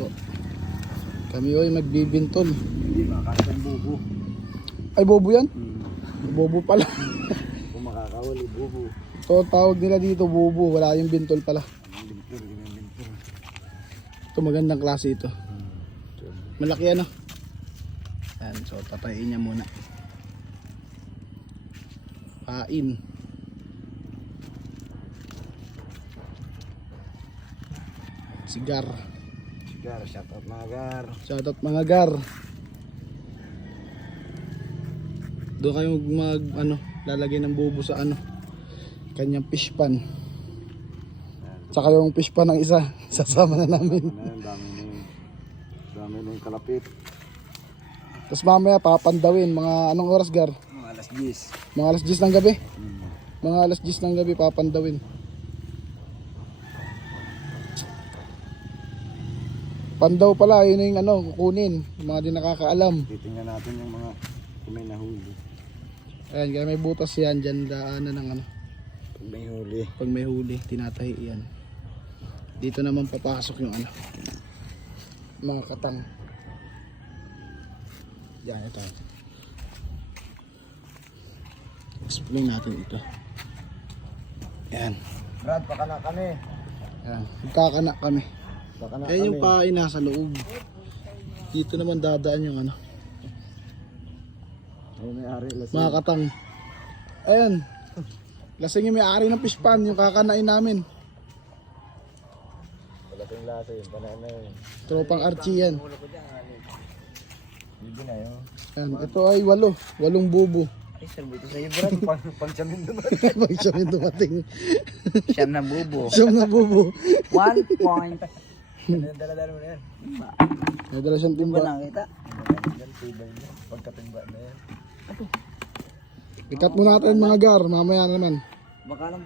So, kami oy magbibintol. Hindi makakasang bubo. Ay, bobo yan? Bobo pala. Kung makakawali, bubo. So, tawag nila dito bobo. Wala yung bintol pala. Bintur. Ito magandang klase ito. Malaki ano. Yan, so tatayin niya muna. Kain. Sigar. Gar, shout out mga gar. Shoutout mga gar. Doon kayo lalagay ng bubo sa kanyang fish pan. Tsaka yung fish pan ng isa, sasama na namin. Dami na yung kalapit. Tapos mamaya papandawin, mga anong oras gar? Mga alas 10. Mga alas 10 ng gabi. Mga alas 10 ng gabi papandawin. Pandaw pala, yun yung kukunin. Yung mga di nakakaalam. Titingnan natin yung mga kung may nahuli. Ayan, kaya may butas yan, dyan daanan ng Pag may huli. pag may huli, tinatahi yan. Dito naman papasok yung mga katang. Yan, ito. Explain natin ito. Yan. Brad, pakana kami. Yan. Magkakana kami. Pakana Yan yung kami. pain nasa loob. Dito naman dadaan yung Ay, may ari. mga katang. Ayan. Lasing yung may-ari ng fish pan, yung kakanain namin. Wala tayong lasa yun. Panay na yun. Tropang Archie yan. Bibi na yun. Ayan. Ito ay 8 bubo. Ay, salbuto sa'yo, Brad. Pang-chamin naman. Pag siya may dumating. Siyam na bubo. Siyam na bubo. 1 point. Dala-dala mo na yan. May dala siyang Ba timba. nakita? Yan, tibay na. Pagkatimba na yan. Ikat mo natin mga gar, mamaya naman. Baka ng